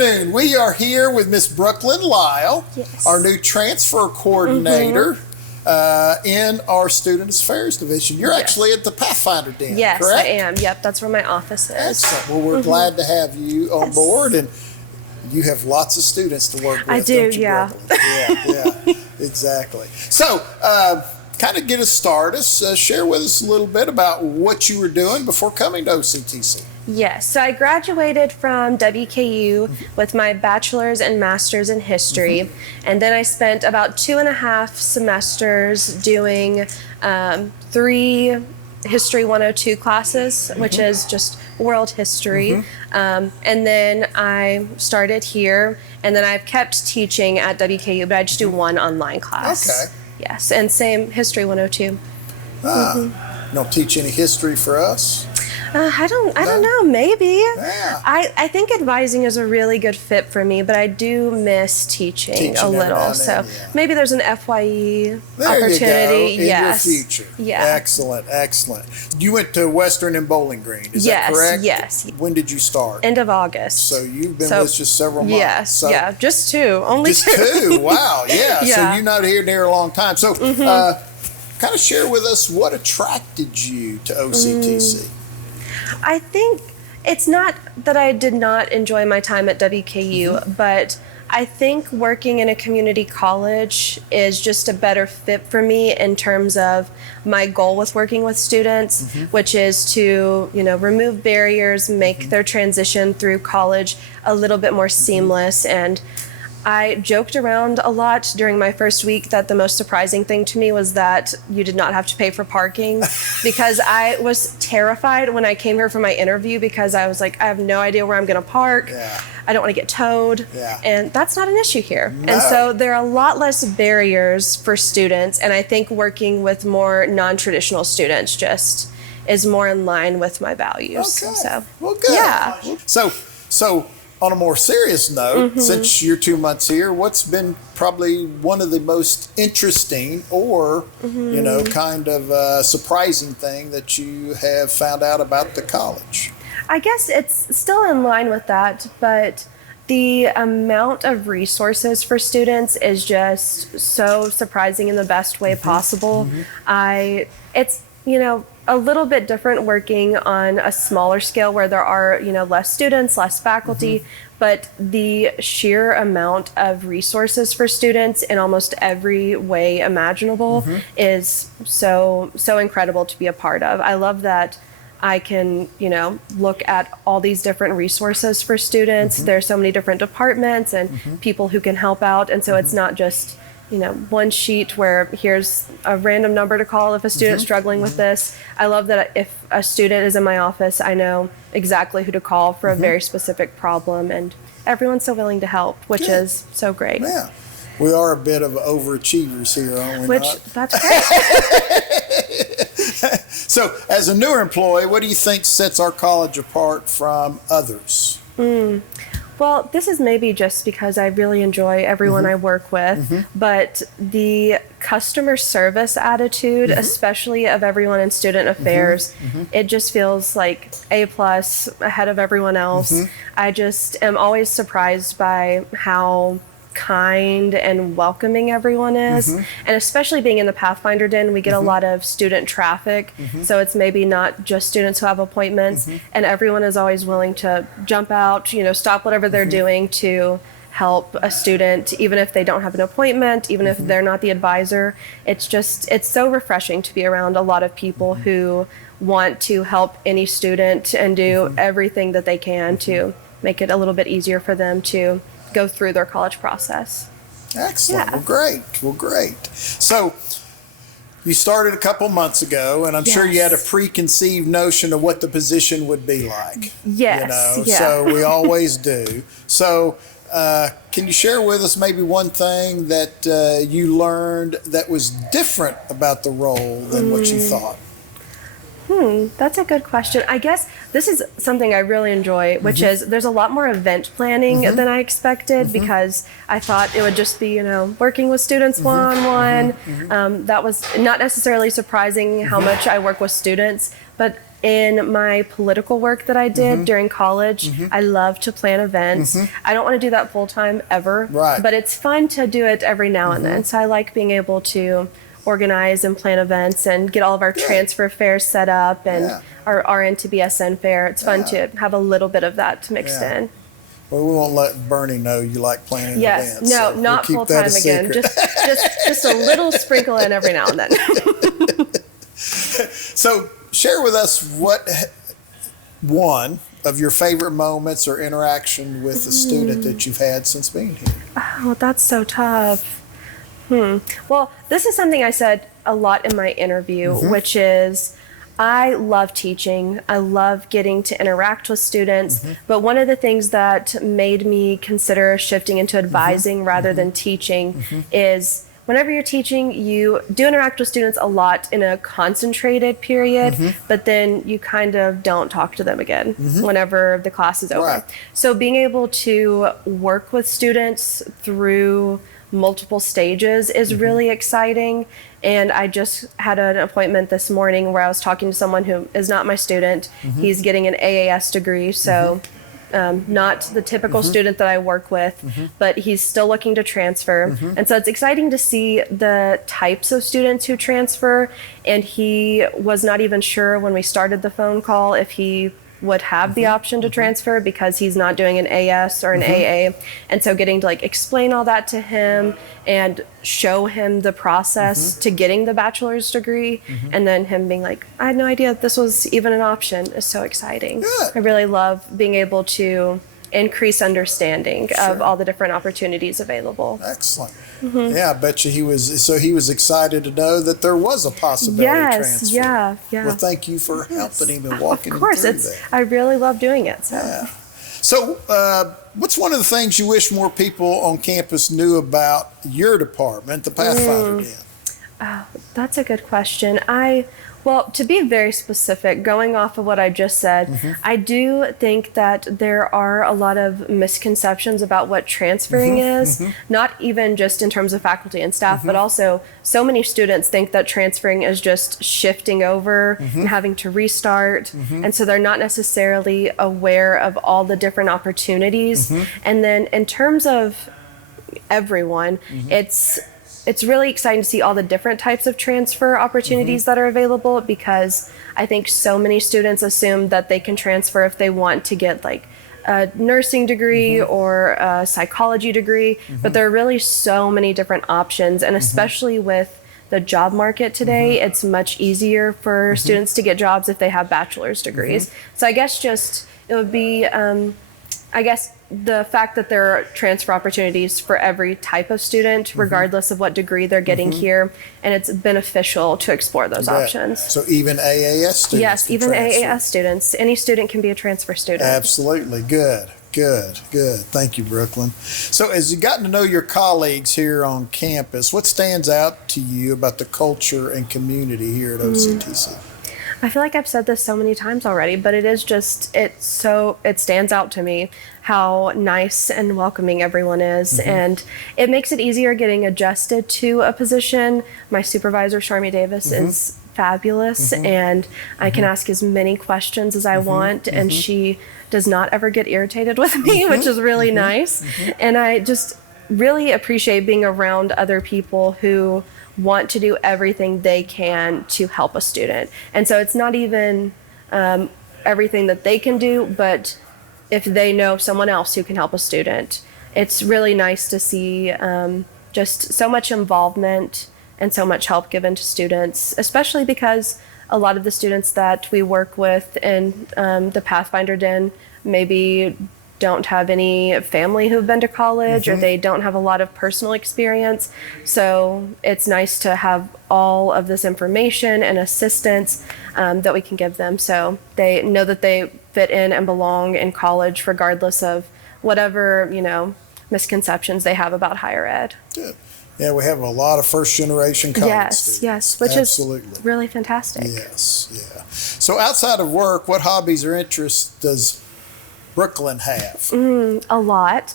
afternoon. We are here with Miss Brooklyn Lile, Yes. our new transfer coordinator in our Student Affairs Division. You're actually at the Pathfinder Den, Yes, correct? I am. Yep, that's where my office is. Excellent. Well, we're glad to have you on board, and you have lots of students to work with. I do, don't you, yeah. Brooklyn? Yeah, exactly. So, kind of get us started. Share with us a little bit about what you were doing before coming to OCTC. Yes, so I graduated from WKU with my bachelor's and master's in history, and then I spent about 2.5 semesters doing 3 History 102 classes, which is just world history. And then I started here, and then I've kept teaching at WKU, but I just do one online class. Okay. Yes, and same History 102. You don't teach any history for us? I don't know, maybe. Yeah. I think advising is a really good fit for me, but I do miss teaching a every now little. and So then, yeah. maybe there's an FYE There opportunity. you go, in Yes. your future. Yeah. Excellent, excellent. You went to Western and Bowling Green, is that Yes, correct? yes. When did you start? End of August. So you've been with us just several months. Yes, So yeah, just 2, only just 2. 2, wow, yeah. So Yeah. you're not here near a long time. So kind of share with us what attracted you to OCTC. I think it's not that I did not enjoy my time at WKU, but I think working in a community college is just a better fit for me in terms of my goal with working with students, which is to, remove barriers, make their transition through college a little bit more seamless. And I joked around a lot during my first week that the most surprising thing to me was that you did not have to pay for parking, because I was terrified when I came here for my interview, because I was like, I have no idea where I'm going to park. Yeah. I don't want to get towed. Yeah. And that's not an issue here. No. And so there are a lot less barriers for students. And I think working with more non-traditional students just is more in line with my values. Okay. So, well, good. yeah. So on a more serious note, since you're 2 months here, what's been probably one of the most interesting or, kind of surprising thing that you have found out about the college? I guess it's still in line with that, but the amount of resources for students is just so surprising in the best way possible. It's a little bit different working on a smaller scale where there are less students, less faculty, but the sheer amount of resources for students in almost every way imaginable is so incredible to be a part of. I love that I can, look at all these different resources for students. There's so many different departments and people who can help out. And so it's not just, one sheet where here's a random number to call if a student's struggling with this. I love that if a student is in my office, I know exactly who to call for a very specific problem. And everyone's so willing to help, which is so great. Yeah. We are a bit of overachievers here, aren't we? That's great. So, as a newer employee, what do you think sets our college apart from others? Well, this is maybe just because I really enjoy everyone I work with, but the customer service attitude, especially of everyone in student affairs, it just feels like A+ ahead of everyone else. I just am always surprised by how kind and welcoming everyone is, and especially being in the Pathfinder Den, we get a lot of student traffic, so it's maybe not just students who have appointments, and everyone is always willing to jump out, stop whatever they're doing to help a student, even if they don't have an appointment, even if they're not the advisor. It's so refreshing to be around a lot of people who want to help any student and do everything that they can to make it a little bit easier for them to go through their college process. Excellent. Yeah. Well, great. So you started a couple months ago, and I'm sure you had a preconceived notion of what the position would be like. Yes. Yeah. So we always do. So can you share with us maybe one thing that you learned that was different about the role than what you thought? That's a good question. I guess this is something I really enjoy, which is there's a lot more event planning than I expected, because I thought it would just be, working with students one-on-one. That was not necessarily surprising how much I work with students, But in my political work that I did during college, I love to plan events. I don't want to do that full time ever, Right. but it's fun to do it every now and then. So I like being able to organize and plan events and get all of our transfer fairs set up and our RN to BSN fair. It's fun to have a little bit of that mixed in. Well, we won't let Bernie know you like planning Yes, events. no, so not we'll full keep that time a again. secret. Just a little sprinkle in every now and then. So share with us one of your favorite moments or interaction with a student that you've had since being here. Oh, that's so tough. Well, this is something I said a lot in my interview, which is I love teaching. I love getting to interact with students. But one of the things that made me consider shifting into advising rather than teaching is whenever you're teaching, you do interact with students a lot in a concentrated period, but then you kind of don't talk to them again whenever the class is over. Right. So being able to work with students through multiple stages is really exciting. And I just had an appointment this morning where I was talking to someone who is not my student. He's getting an AAS degree, so not the typical student that I work with, but he's still looking to transfer. And so it's exciting to see the types of students who transfer. And he was not even sure when we started the phone call if he would have the option to transfer because he's not doing an AS or an AA. And so getting to like explain all that to him and show him the process to getting the bachelor's degree, and then him being like, I had no idea this was even an option, is so exciting. Good. I really love being able to increase understanding of all the different opportunities available. Excellent. Yeah, I bet you he was excited to know that there was a possibility of transfer. Yeah. Well, thank you for helping him and walking Of course, him through that. I really love doing it. So. Yeah. So, what's one of the things you wish more people on campus knew about your department, the Pathfinder Den? Oh, that's a good question. Well, to be very specific, going off of what I just said, I do think that there are a lot of misconceptions about what transferring is, not even just in terms of faculty and staff, but also so many students think that transferring is just shifting over and having to restart. And so they're not necessarily aware of all the different opportunities. And then in terms of everyone, it's really exciting to see all the different types of transfer opportunities that are available, because I think so many students assume that they can transfer if they want to get like a nursing degree or a psychology degree, but there are really so many different options, and especially with the job market today, it's much easier for students to get jobs if they have bachelor's degrees. So I guess it would be the fact that there are transfer opportunities for every type of student, regardless of what degree they're getting here, and it's beneficial to explore those options. So even AAS students Yes, can even transfer. AAS students. Any student can be a transfer student. Absolutely. Good. Thank you, Brooklyn. So as you've gotten to know your colleagues here on campus, what stands out to you about the culture and community here at OCTC? I feel like I've said this so many times already, but it stands out to me how nice and welcoming everyone is, and it makes it easier getting adjusted to a position. My supervisor, Sharmi Davis, is fabulous, and I can ask as many questions as I want, and she does not ever get irritated with me, which is really nice. And I just really appreciate being around other people who want to do everything they can to help a student. And so it's not even everything that they can do, but if they know someone else who can help a student, it's really nice to see just so much involvement and so much help given to students, especially because a lot of the students that we work with in the Pathfinder Den maybe don't have any family who've been to college, or they don't have a lot of personal experience. So it's nice to have all of this information and assistance that we can give them, so they know that they fit in and belong in college, regardless of whatever misconceptions they have about higher ed. Good. Yeah, we have a lot of first generation college students. Yes, which Absolutely. is really fantastic. Yes, yeah. So outside of work, what hobbies or interests does Brooklyn have? A lot.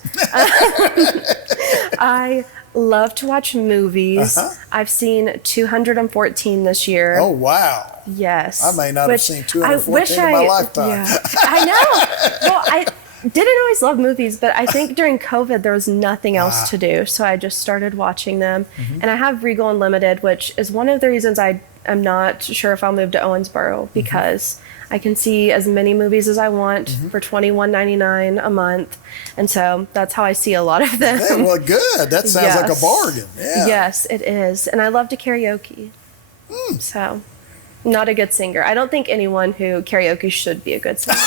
I love to watch movies. I've seen 214 this year. Oh, wow. Yes. I may not have seen 214 in my lifetime. Yeah, I know. Well, I didn't always love movies, but I think during COVID there was nothing else to do, so I just started watching them. And I have Regal Unlimited, which is one of the reasons I'm not sure if I'll move to Owensboro, because I can see as many movies as I want for $21.99 a month, and so that's how I see a lot of them. Yeah, well, good. That sounds like a bargain. Yeah. Yes, it is, and I love to karaoke. So, not a good singer. I don't think anyone who karaoke should be a good singer.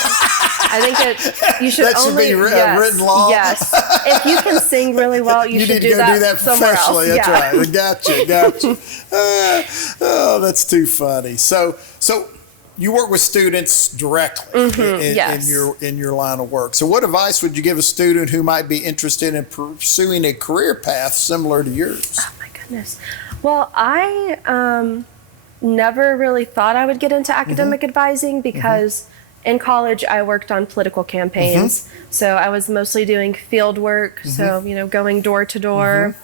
I think you should that should be written law. Yes, if you can sing really well, you should do that somewhere else. That's right. Gotcha. Oh, that's too funny. So you work with students directly in your line of work. So what advice would you give a student who might be interested in pursuing a career path similar to yours? Oh my goodness. Well, I never really thought I would get into academic advising because in college I worked on political campaigns. So I was mostly doing field work, so going door to door,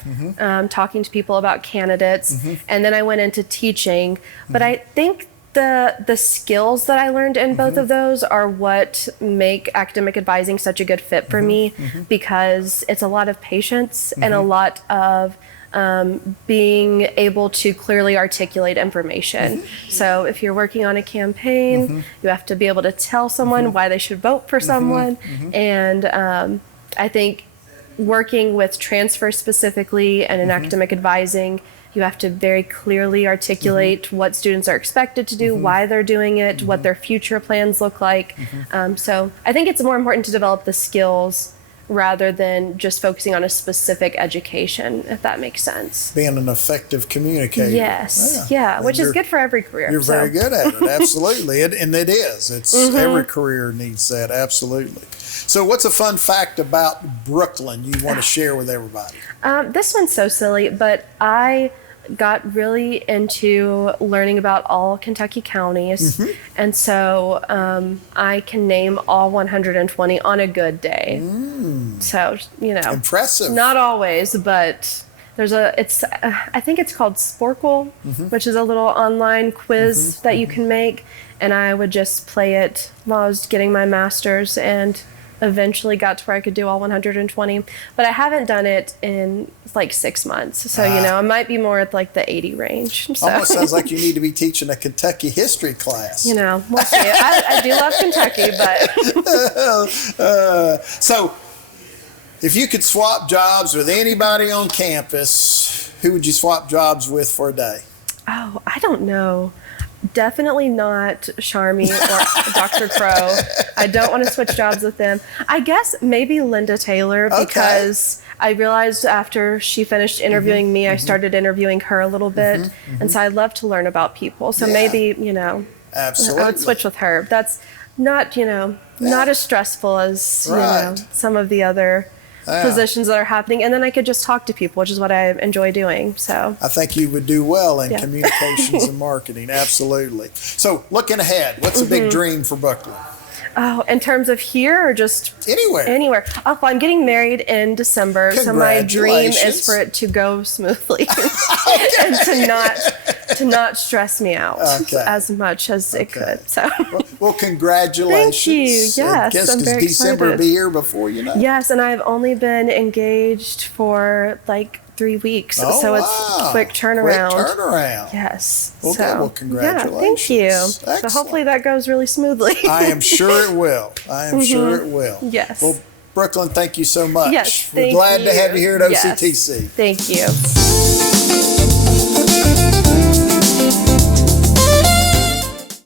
talking to people about candidates, and then I went into teaching. But I think the skills that I learned in both of those are what make academic advising such a good fit for me, because it's a lot of patience and a lot of being able to clearly articulate information. So if you're working on a campaign, you have to be able to tell someone why they should vote for someone. And I think working with transfer specifically and in academic advising, you have to very clearly articulate what students are expected to do, why they're doing it, what their future plans look like. So I think it's more important to develop the skills rather than just focusing on a specific education, if that makes sense. Being an effective communicator. Yes, yeah, which is good for every career. You're very good at it, absolutely. And it is. It's every career needs that, absolutely. So what's a fun fact about Brooklyn you want to share with everybody? This one's so silly, but I got really into learning about all Kentucky counties. And so I can name all 120 on a good day. So, impressive. Not always, but there's I think it's called Sporkle, which is a little online quiz that you can make. And I would just play it while I was getting my master's, and eventually got to where I could do all 120, but I haven't done it in like 6 months. So, I might be more at like the 80 range. So. Almost sounds like you need to be teaching a Kentucky history class. We'll see. I do love Kentucky, but. So if you could swap jobs with anybody on campus, who would you swap jobs with for a day? Oh, I don't know. Definitely not Charmy or Dr. Crow. I don't want to switch jobs with them. I guess maybe Linda Taylor, because I realized after she finished interviewing me, I started interviewing her a little bit. And so I love to learn about people. So maybe, Absolutely. I would switch with her. That's not, not as stressful as, some of the other positions that are happening, and then I could just talk to people, which is what I enjoy doing. So I think you would do well in communications and marketing. Absolutely. So looking ahead, what's a big dream for Brooklyn? Oh, in terms of here or just anywhere? Oh, well, I'm getting married in December, so my dream is for it to go smoothly and to not stress me out as much as it could. So, well, congratulations! Thank you. Yes, guess I'm very December excited. Be here before you know. Yes, and I've only been engaged for like 3 weeks, so it's a quick turnaround. Quick turnaround. Yes. Well, so, well, congratulations. Yeah, thank you. Excellent. So hopefully that goes really smoothly. I am sure it will. Sure it will. Yes. Well, Brooklyn, thank you so much. Yes, We're glad to have you here at OCTC. Yes. Thank you.